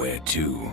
Where to?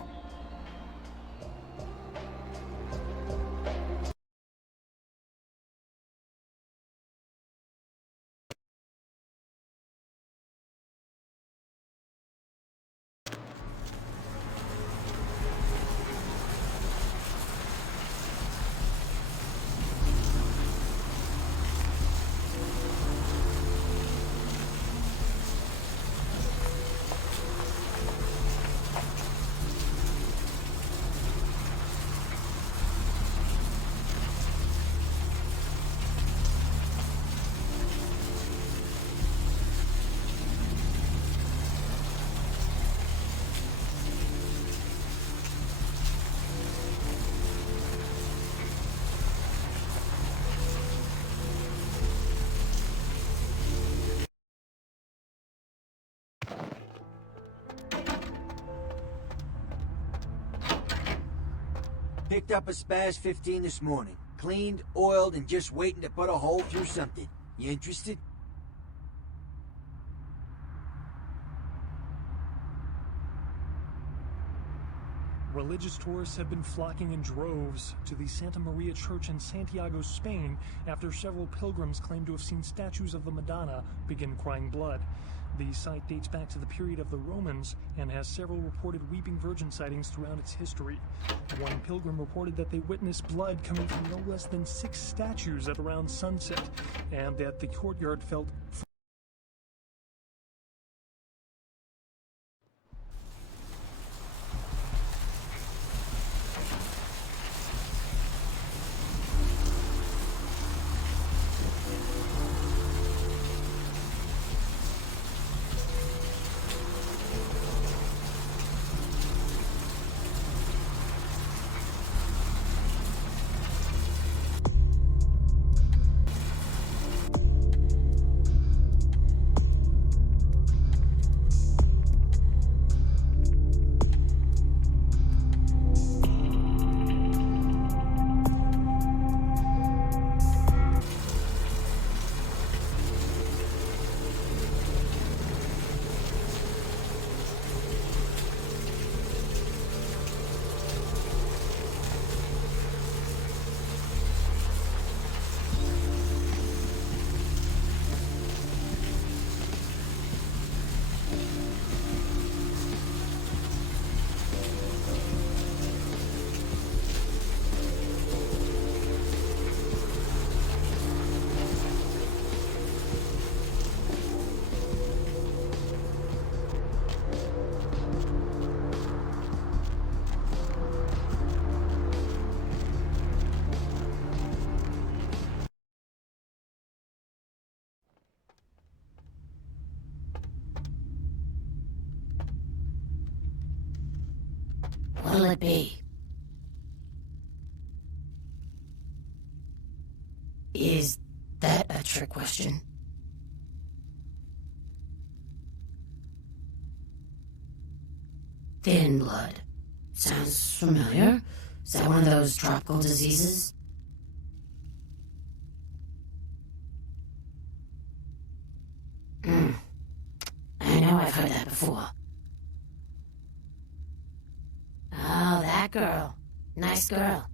Picked up a Spaz 15 this morning. Cleaned, oiled, and just waiting to put a hole through something. You interested? Religious tourists have been flocking in droves to the Santa Maria Church in Santiago, Spain, after several pilgrims claim to have seen statues of the Madonna begin crying blood. The site dates back to the period of the Romans and has several reported Weeping Virgin sightings throughout its history. One pilgrim reported that they witnessed blood coming from no less than 6 statues at around sunset, and that the courtyard felt What'll it be? Is that a trick question? Thin blood. Sounds familiar. Is that one of those tropical diseases? I know I've heard that before. Oh, that girl. Nice girl.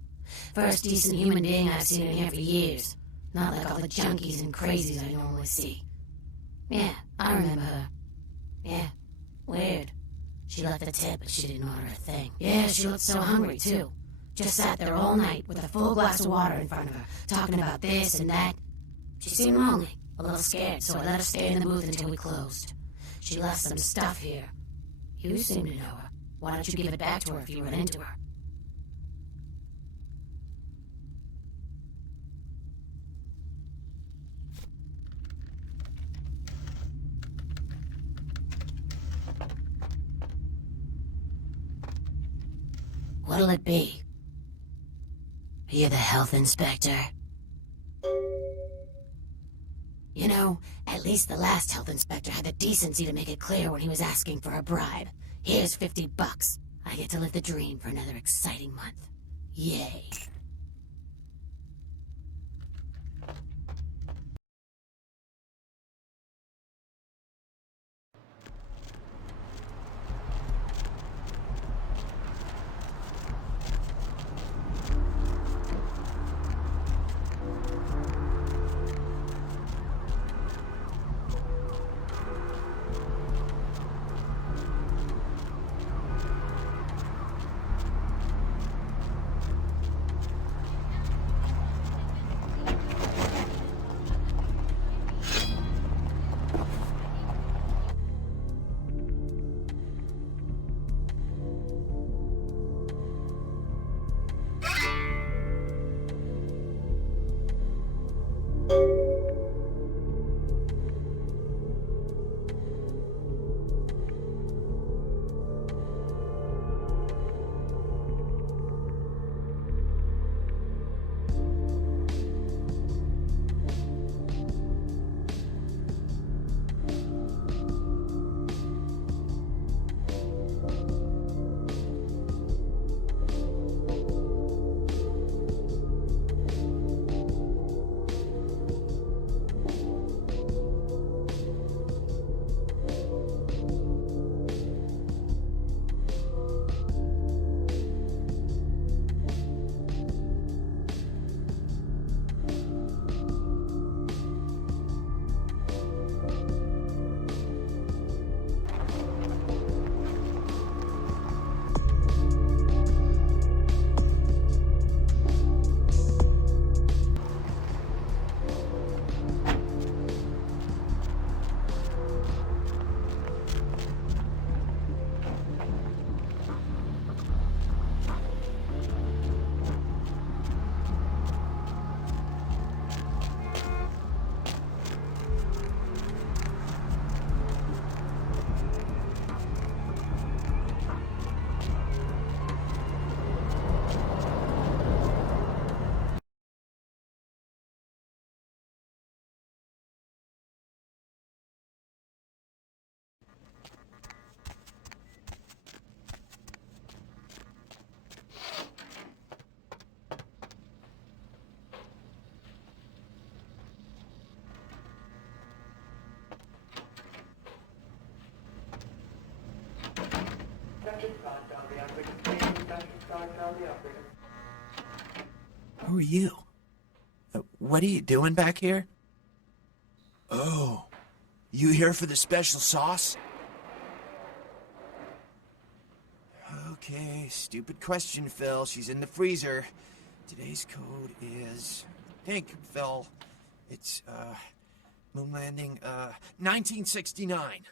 First decent human being I've seen in here for years. Not like all the junkies and crazies I normally see. Yeah, I remember her. Yeah, weird. She left a tip, but she didn't order a thing. Yeah, she looked so hungry, too. Just sat there all night with a full glass of water in front of her, talking about this and that. She seemed lonely, a little scared, so I let her stay in the booth until we closed. She left some stuff here. You seem to know her. Why don't you give it back to her if you run into her? What'll it be? Are you the health inspector? You know, at least the last health inspector had the decency to make it clear when he was asking for a bribe. Here's $50. I get to live the dream for another exciting month. Yay. Who are you? What are you doing back here? Oh, you here for the special sauce? Okay, stupid question, Phil. She's in the freezer. Today's code is... Think, Phil. It's, moon landing, 1969.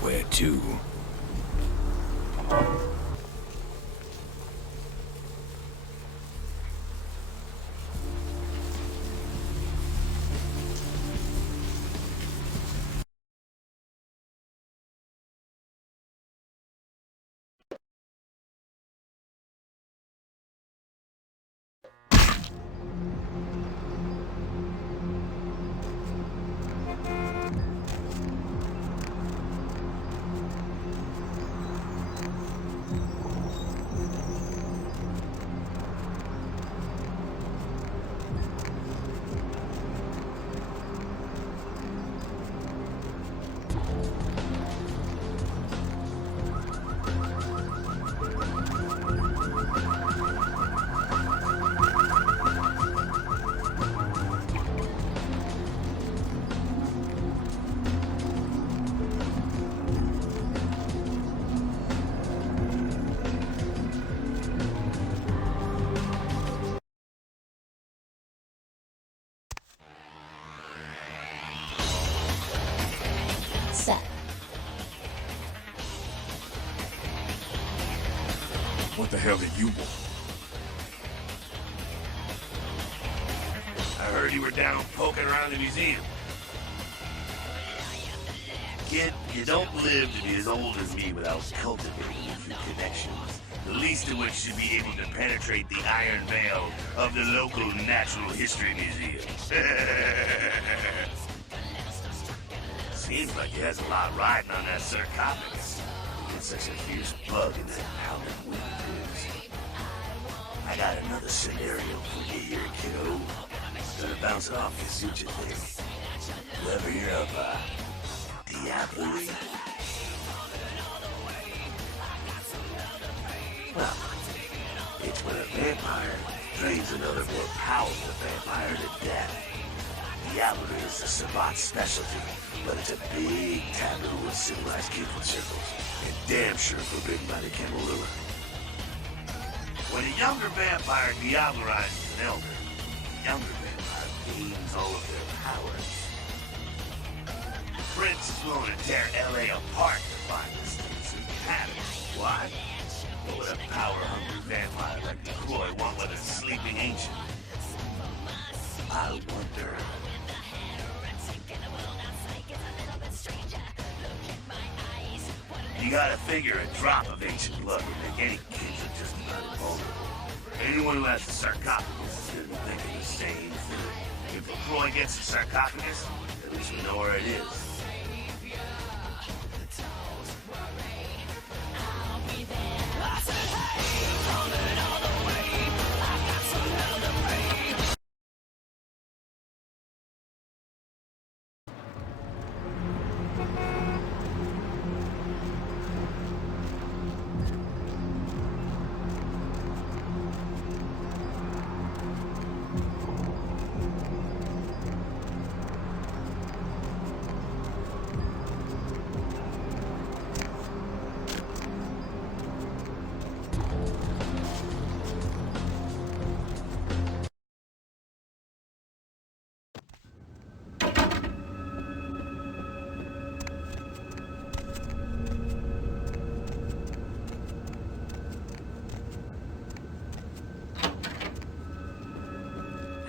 Where to? Set. What the hell did you want? I heard you were down poking around the museum. Kid, you don't live to be as old as me without cultivating a few connections, the least of which should be able to penetrate the iron veil of the local Natural History Museum. Seems like he has a lot riding on that sarcophagus. It's such a fierce bug in that powdered wind is. I got another scenario for you here, kiddo. Gonna bounce it off you, see what you think. You ever hear of, Diablerie? Well, it's when a vampire drains another more powerful vampire to death. Diablerie is a savant's specialty, but it's a big taboo in civilized kindred circles, and damn sure forbidden by the Camarilla. When a younger vampire diablerizes an elder, the younger vampire gains all of their powers. Prince is willing to tear L.A. apart to find this thing happening. Why? What would a power-hungry vampire like Croy want with a sleeping ancient? I wonder. You gotta figure a drop of ancient blood would make any kindred just about invulnerable. Anyone who has the sarcophagus is gonna be thinking the same thing. If Croy gets the sarcophagus, at least we know where it is. I said, hey!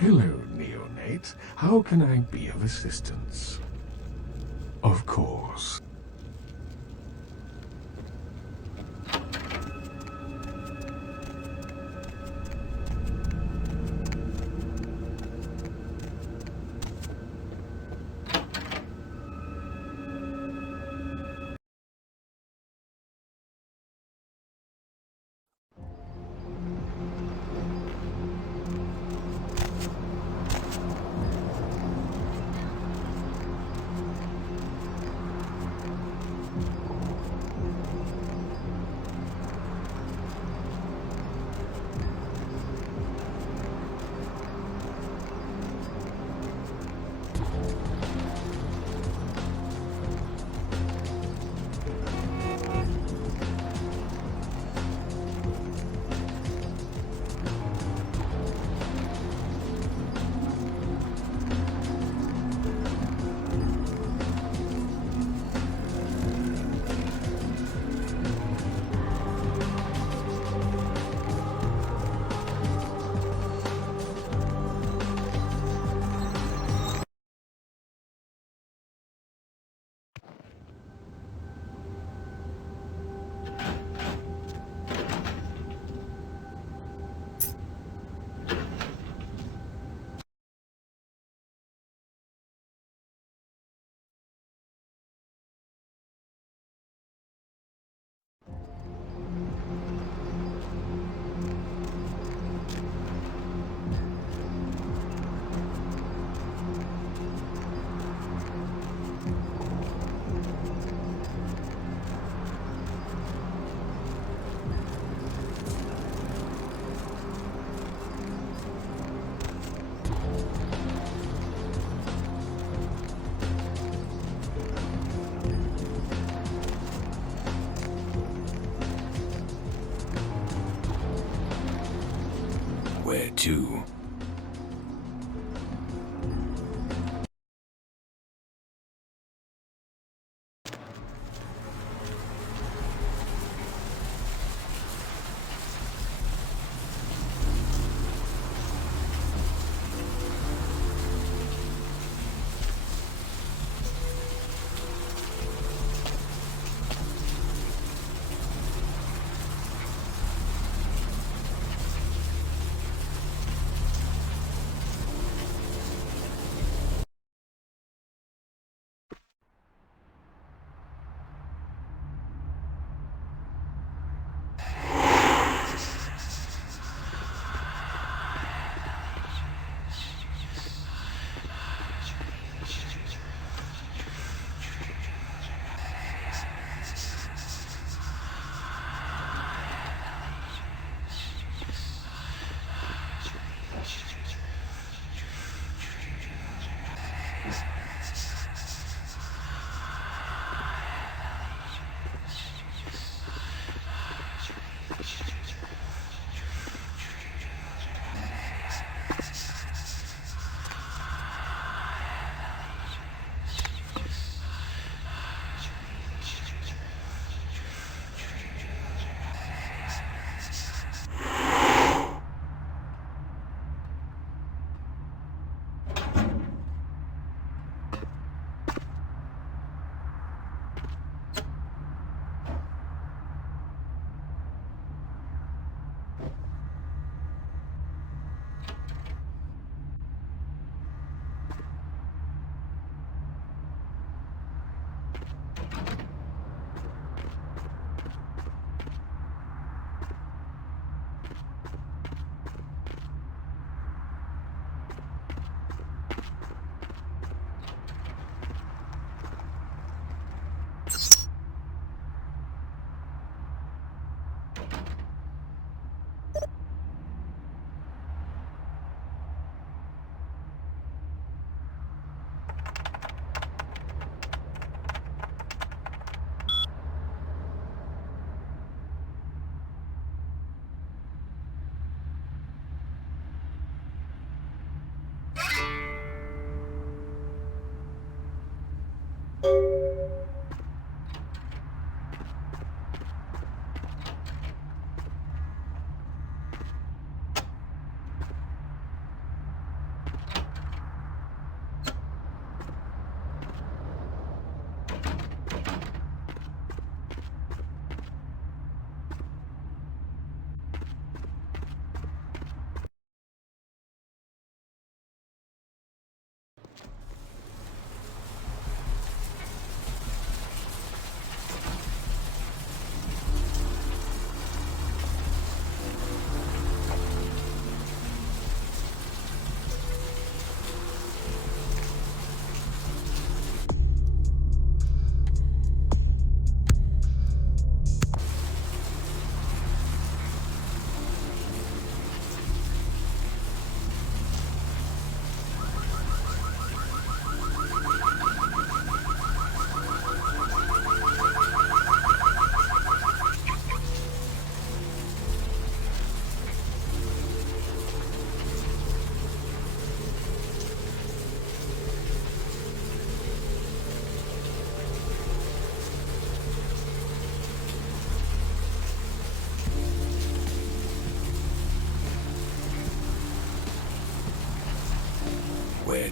Hello, neonate. How can I be of assistance? Of course. Where to?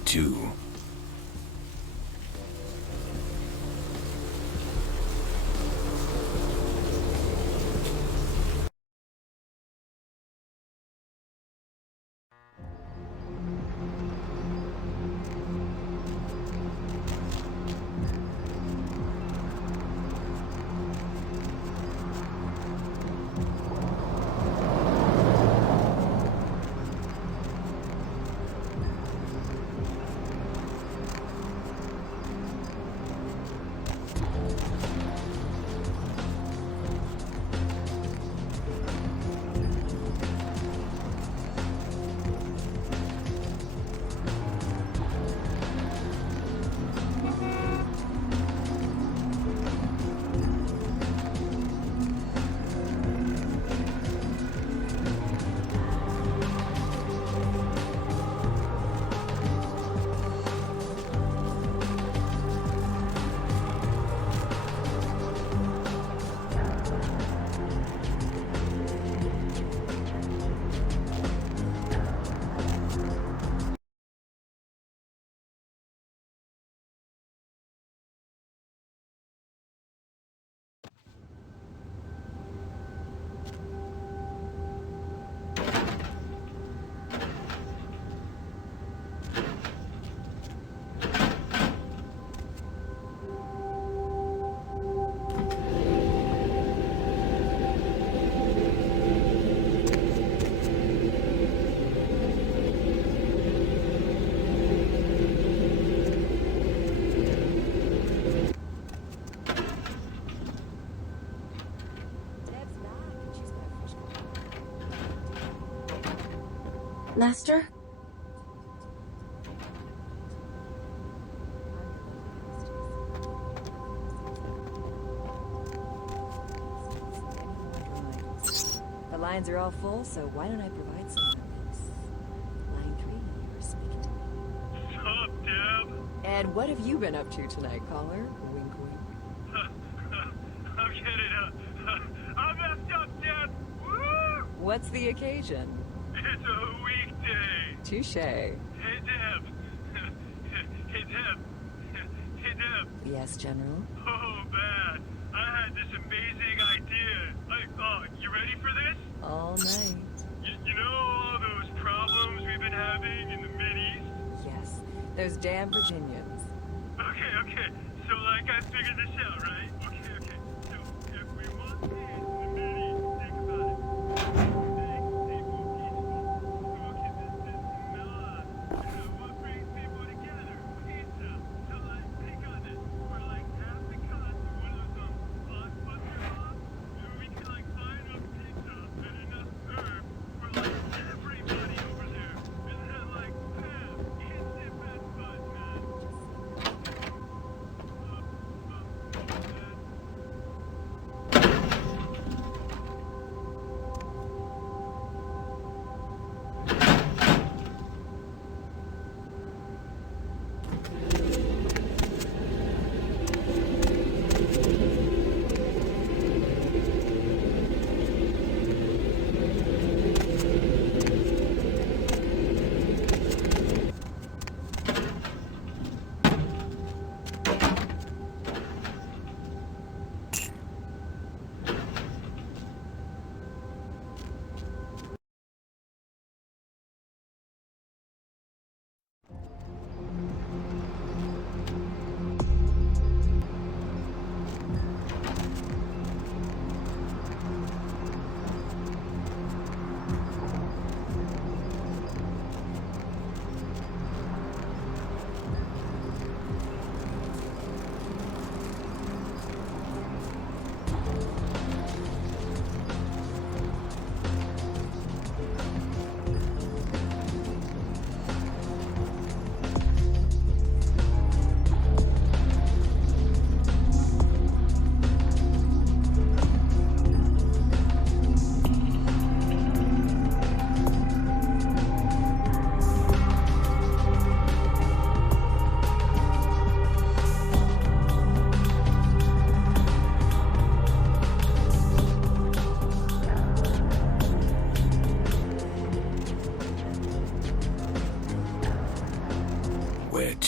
too. Master? The lines are all full, so why don't I provide some notes? Line 3, you were speaking to me. Sup, Deb? And what have you been up to tonight, caller? Wink, wink. I'm kidding. I messed up, Deb. Woo! What's the occasion? It's a weekday. Touche. Hey, Deb. Hey, Deb. Hey, Deb. Yes, General? Oh, bad. I had this amazing idea. You ready for this? All night. You know all those problems we've been having in the Mideast? Yes, those damn Virginians. Okay. So, I figured this out, right? Okay. So, if we want peace in the Mideast, think about it. What brings people together? Pizza. So, think on this. For, half the cost of one of those, blockbuster hops, we can, buy enough pizza and enough herbs for, everybody over there. And then, bam, instant Best Buds, man.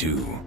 to?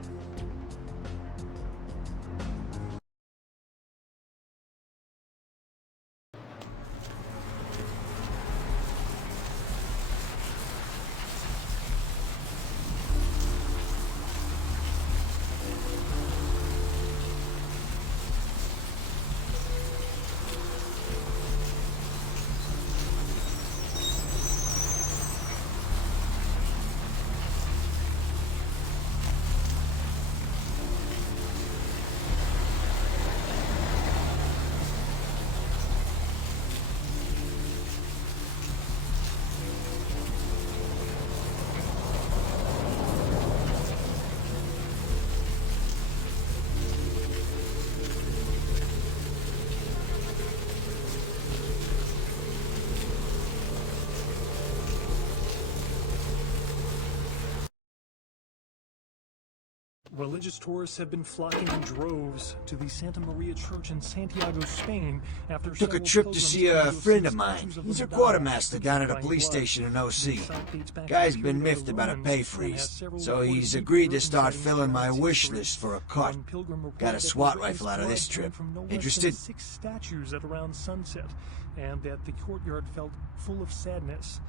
Religious tourists have been flocking in droves to the Santa Maria Church in Santiago, Spain, after Took a several trip to pilgrims see claimed a to have friend seen of mine. statues of He's the a Madonna quartermaster down at a crying police blood. station in The OC. site dates back to Guy's the been period of miffed the about a Romans pay and has freeze, several so reported he's deep agreed to virgin start sightings filling my throughout its wish history. list for a cut. One pilgrim reported Got a that SWAT the rifle out of blood this came trip. from no less Interested? than 6 statues at around sunset, and that the courtyard felt full of sadness.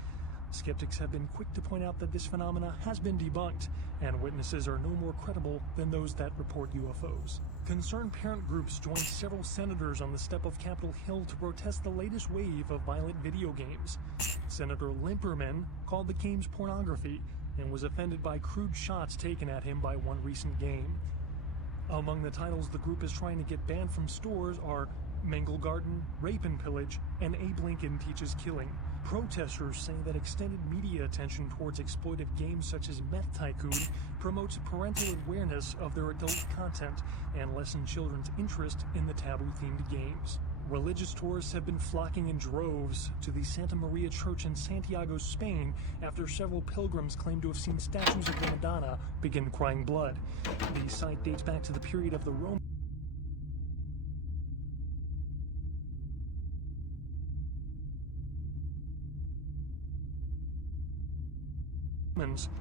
Skeptics have been quick to point out that this phenomena has been debunked, and witnesses are no more credible than those that report UFOs. Concerned parent groups joined several senators on the step of Capitol Hill to protest the latest wave of violent video games. Senator Limperman called the games pornography and was offended by crude shots taken at him by one recent game. Among the titles the group is trying to get banned from stores are Mangle Garden, Rape and Pillage, and Abe Lincoln Teaches Killing. Protesters say that extended media attention towards exploitive games such as Meth Tycoon promotes parental awareness of their adult content and lessens children's interest in the taboo-themed games. Religious tourists have been flocking in droves to the Santa Maria Church in Santiago, Spain, after several pilgrims claim to have seen statues of the Madonna begin crying blood. The site dates back to the period of the Romans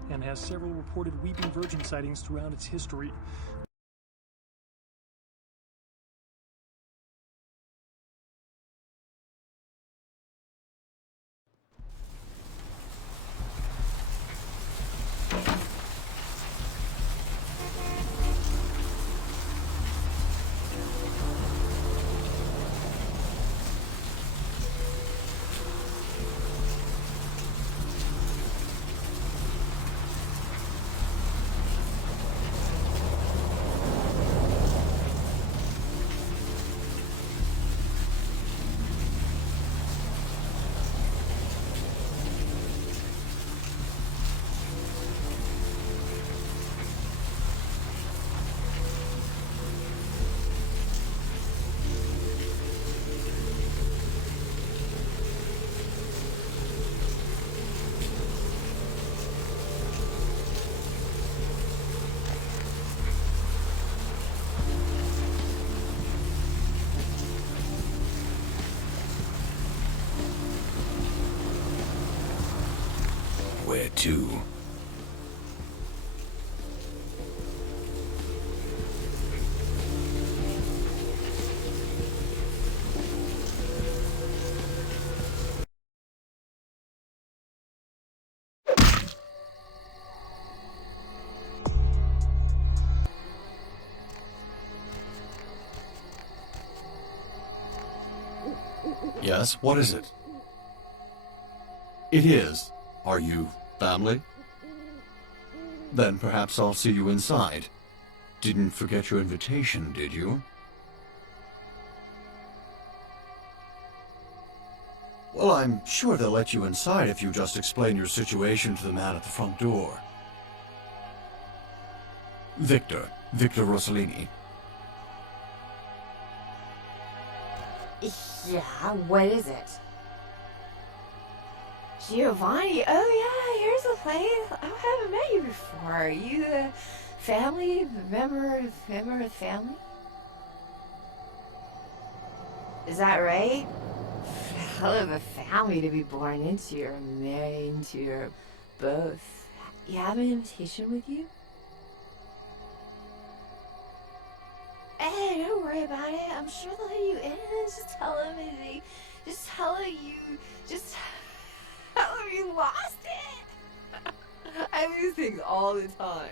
and has several reported weeping virgin sightings throughout its history. Where to? Yes, what is it? It is. Are you family? Then perhaps I'll see you inside. Didn't forget your invitation, did you? Well, I'm sure they'll let you inside if you just explain your situation to the man at the front door. Victor Rossellini. Yeah, what is it? Giovanni, oh yeah, here's the place. I haven't met you before. Are you a family member of the family? Is that right? Hell of a family to be born into or married into or both. You have an invitation with you? worry about it. I'm sure they'll let you in. Just tell them you lost it. I do these things all the time.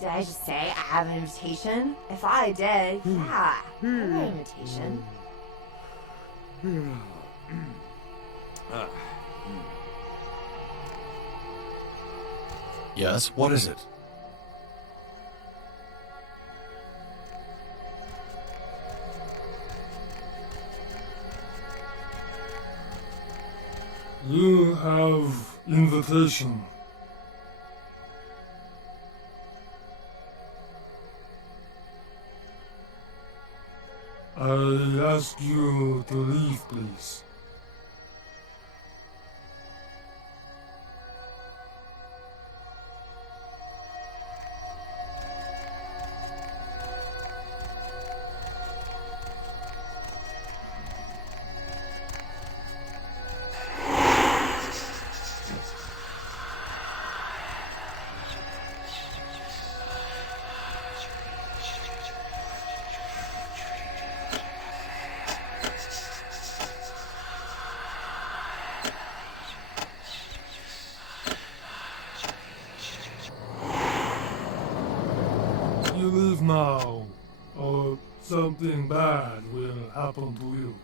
Did I just say I have an invitation? I thought I did. Yeah, I have an invitation. Yes, what is it? You have invitation. I ask you to leave, please. You leave now, or something bad will happen to you.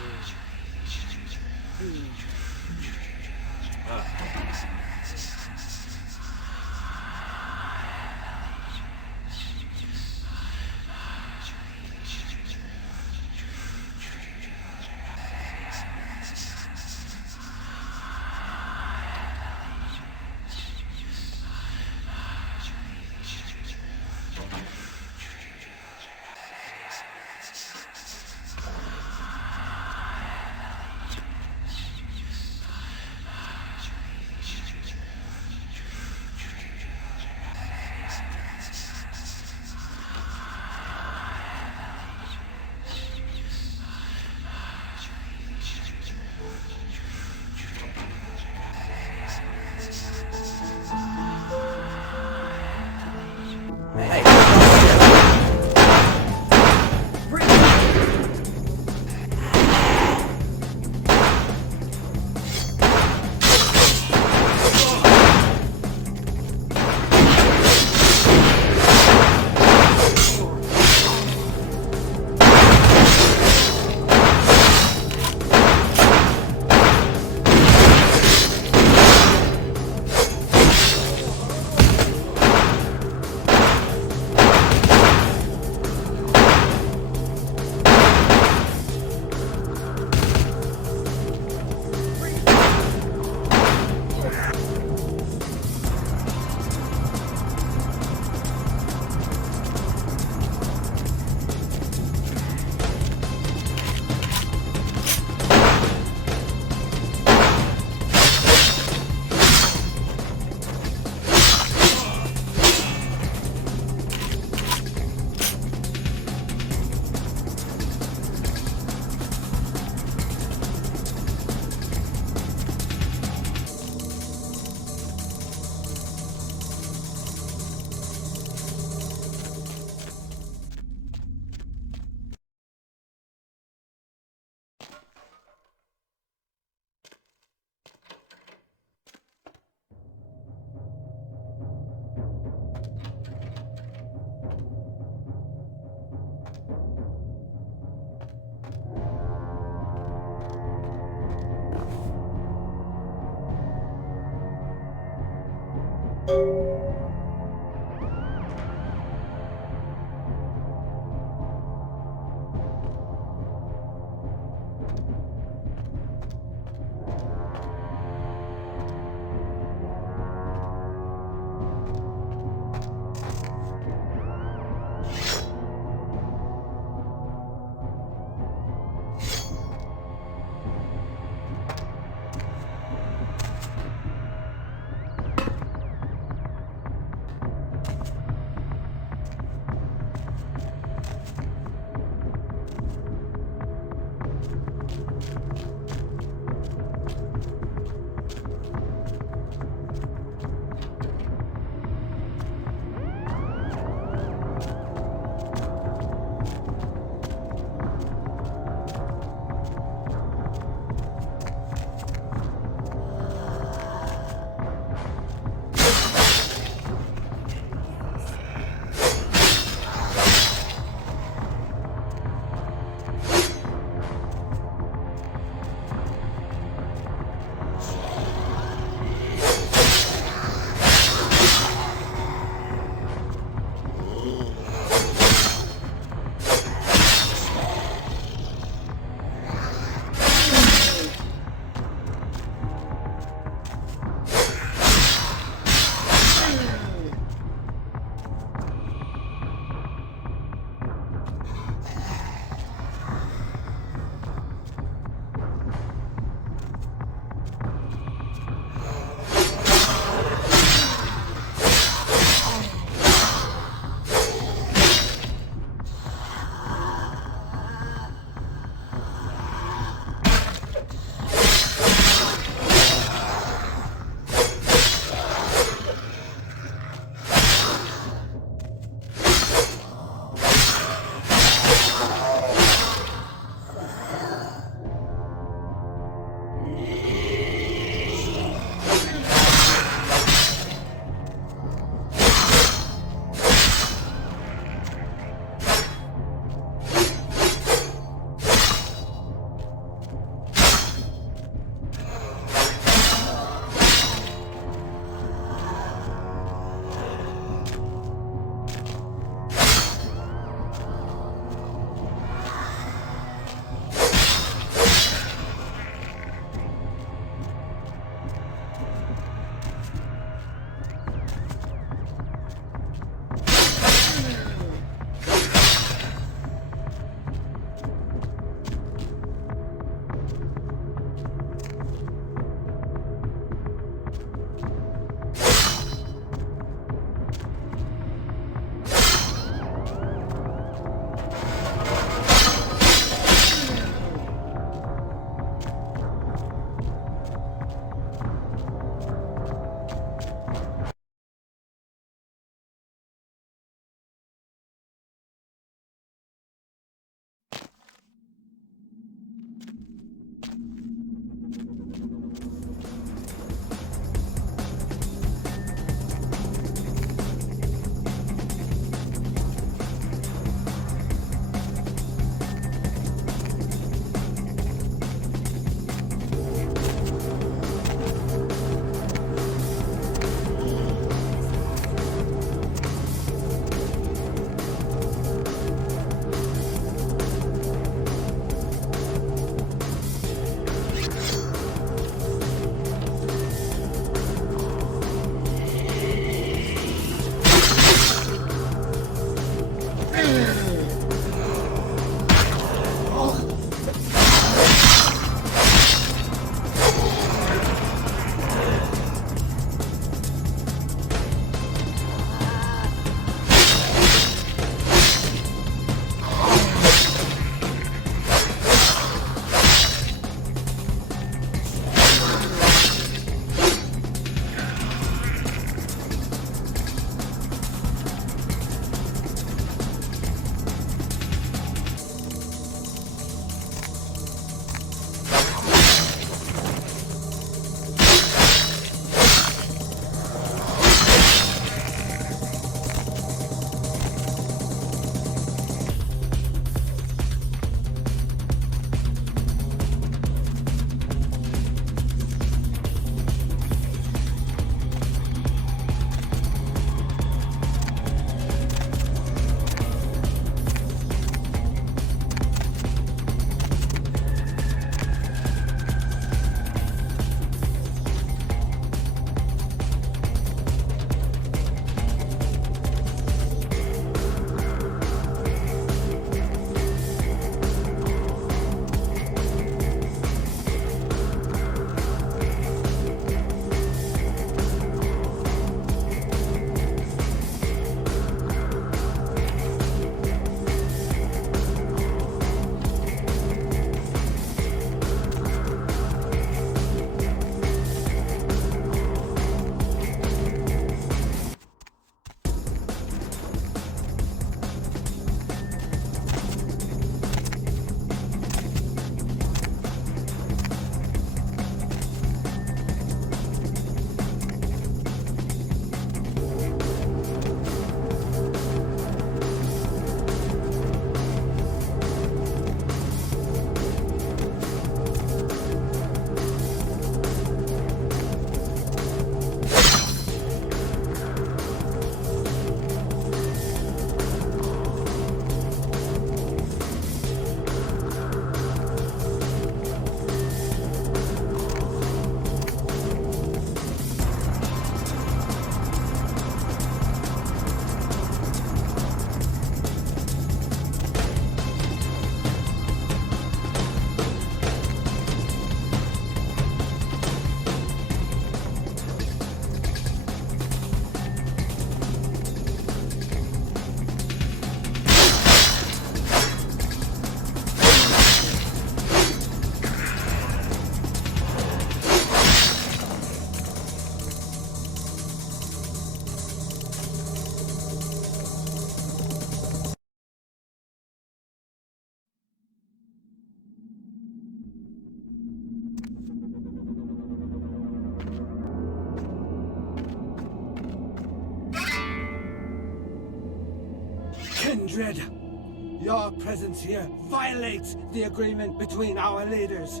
Kindred, your presence here violates the agreement between our leaders.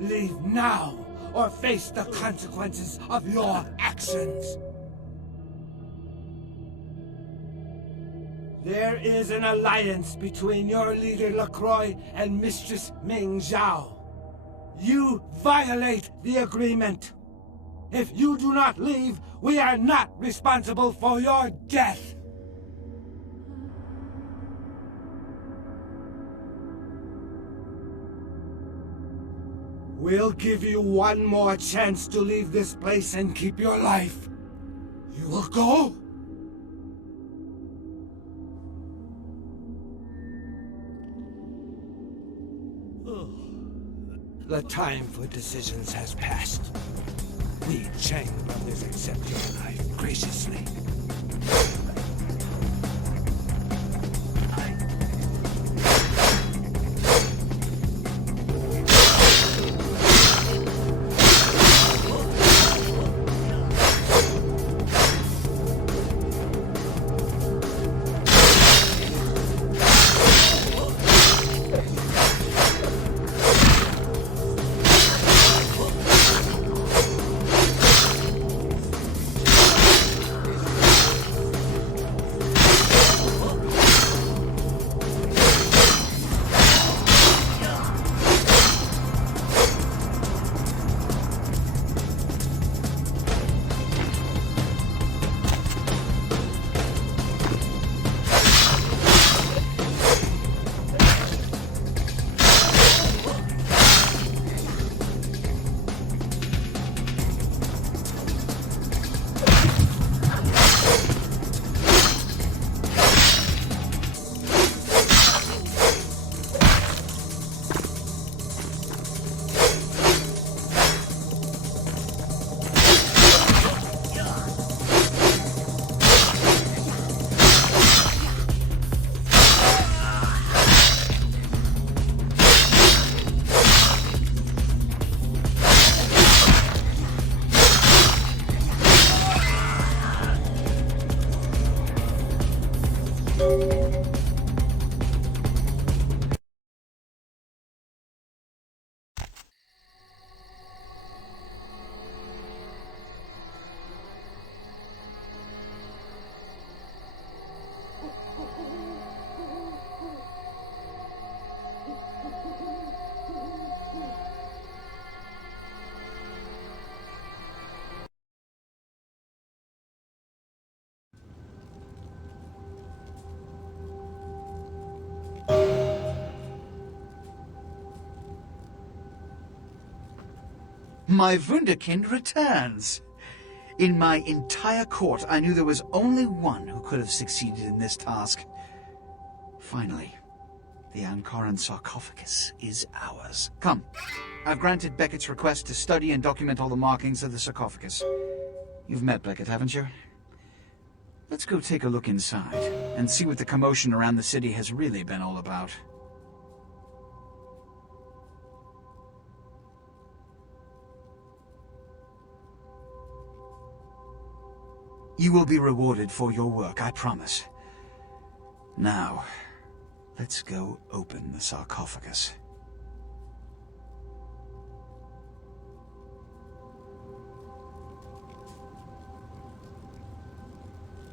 Leave now, or face the consequences of your actions. There is an alliance between your leader LaCroix and Mistress Ming Zhao. You violate the agreement. If you do not leave, we are not responsible for your death. We'll give you one more chance to leave this place and keep your life. You will go? The time for decisions has passed. We Chang brothers accept your life graciously. My Wunderkind returns. In my entire court, I knew there was only one who could have succeeded in this task. Finally, the Ankaran sarcophagus is ours. Come, I've granted Beckett's request to study and document all the markings of the sarcophagus. You've met Beckett, haven't you? Let's go take a look inside and see what the commotion around the city has really been all about. You will be rewarded for your work, I promise. Now, let's go open the sarcophagus.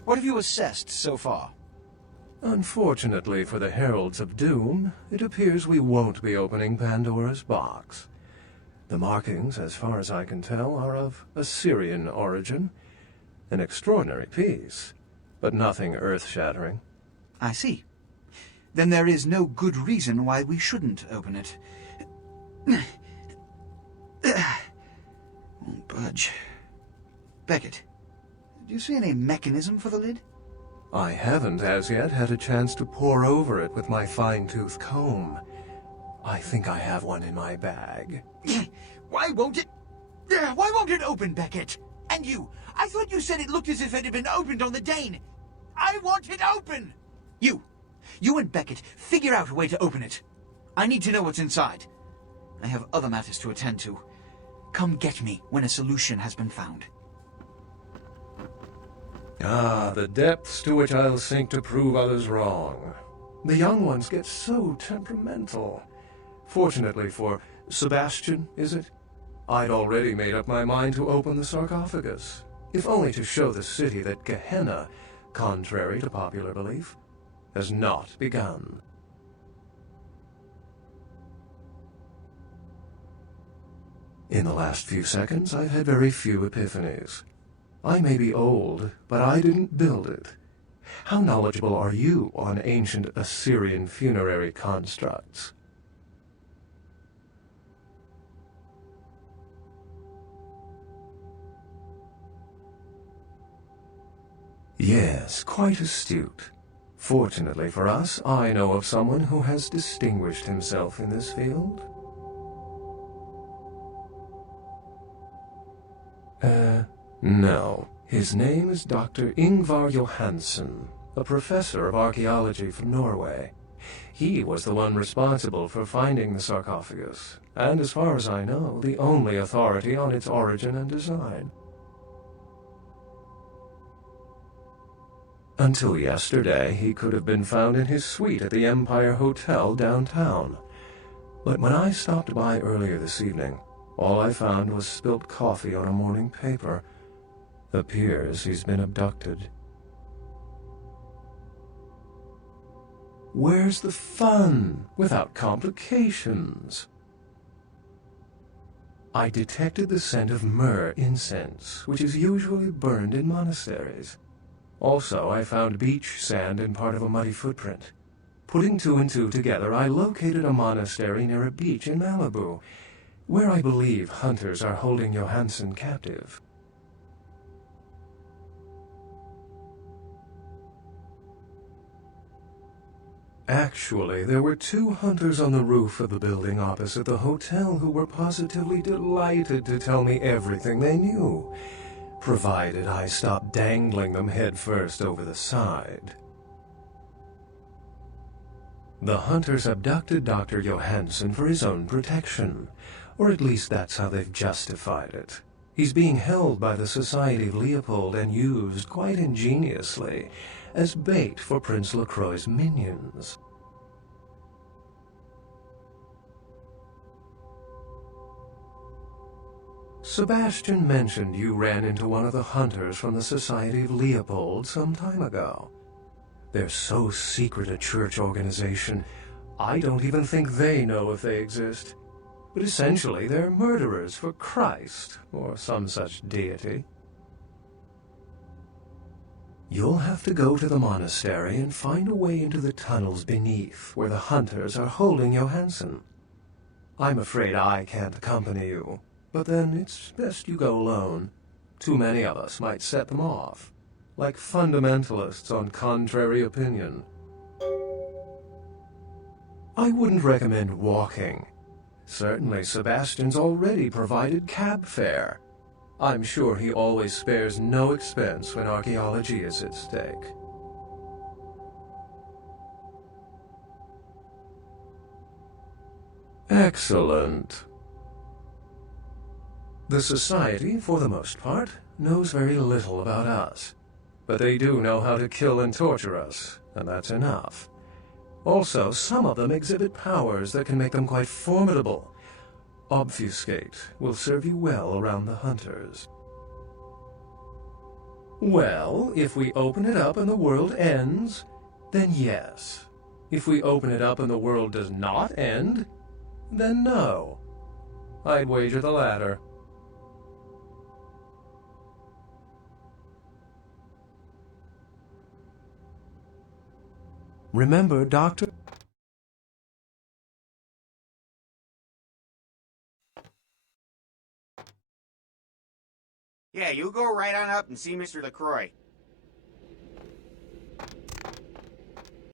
What have you assessed so far? Unfortunately for the Heralds of Doom, it appears we won't be opening Pandora's box. The markings, as far as I can tell, are of Assyrian origin. An extraordinary piece, but nothing earth-shattering. I see. Then there is no good reason why we shouldn't open it. Won't budge. Beckett, do you see any mechanism for the lid? I haven't as yet had a chance to pore over it with my fine-tooth comb. I think I have one in my bag. Why won't it open, Beckett? And you, I thought you said it looked as if it had been opened on the Dane. I want it open! You and Beckett, figure out a way to open it. I need to know what's inside. I have other matters to attend to. Come get me when a solution has been found. Ah, the depths to which I'll sink to prove others wrong. The young ones get so temperamental. Fortunately for Sebastian, is it? I'd already made up my mind to open the sarcophagus, if only to show the city that Gehenna, contrary to popular belief, has not begun. In the last few seconds, I've had very few epiphanies. I may be old, but I didn't build it. How knowledgeable are you on ancient Assyrian funerary constructs? Yes, quite astute. Fortunately for us, I know of someone who has distinguished himself in this field. No. His name is Dr. Ingvar Johansen, a professor of archaeology from Norway. He was the one responsible for finding the sarcophagus, and as far as I know, the only authority on its origin and design. Until yesterday, he could have been found in his suite at the Empire Hotel downtown. But when I stopped by earlier this evening, all I found was spilt coffee on a morning paper. Appears he's been abducted. Where's the fun, without complications? I detected the scent of myrrh incense, which is usually burned in monasteries. Also, I found beach sand in part of a muddy footprint. Putting two and two together, I located a monastery near a beach in Malibu, where I believe hunters are holding Johansen captive. Actually, there were 2 hunters on the roof of the building opposite the hotel who were positively delighted to tell me everything they knew, provided I stopped dangling them headfirst over the side. The hunters abducted Dr. Johansen for his own protection, or at least that's how they've justified it. He's being held by the Society of Leopold and used, quite ingeniously, as bait for Prince Lacroix's minions. Sebastian mentioned you ran into one of the hunters from the Society of Leopold some time ago. They're so secret a church organization, I don't even think they know if they exist. But essentially, they're murderers for Christ, or some such deity. You'll have to go to the monastery and find a way into the tunnels beneath, where the hunters are holding Johansen. I'm afraid I can't accompany you, but then it's best you go alone. Too many of us might set them off, like fundamentalists on contrary opinion. I wouldn't recommend walking. Certainly Sebastian's already provided cab fare. I'm sure he always spares no expense when archaeology is at stake. Excellent. The Society, for the most part, knows very little about us. But they do know how to kill and torture us, and that's enough. Also, some of them exhibit powers that can make them quite formidable. Obfuscate will serve you well around the hunters. Well, if we open it up and the world ends, then yes. If we open it up and the world does not end, then no. I'd wager the latter. Remember, Doctor? Yeah, you go right on up and see Mr. LaCroix.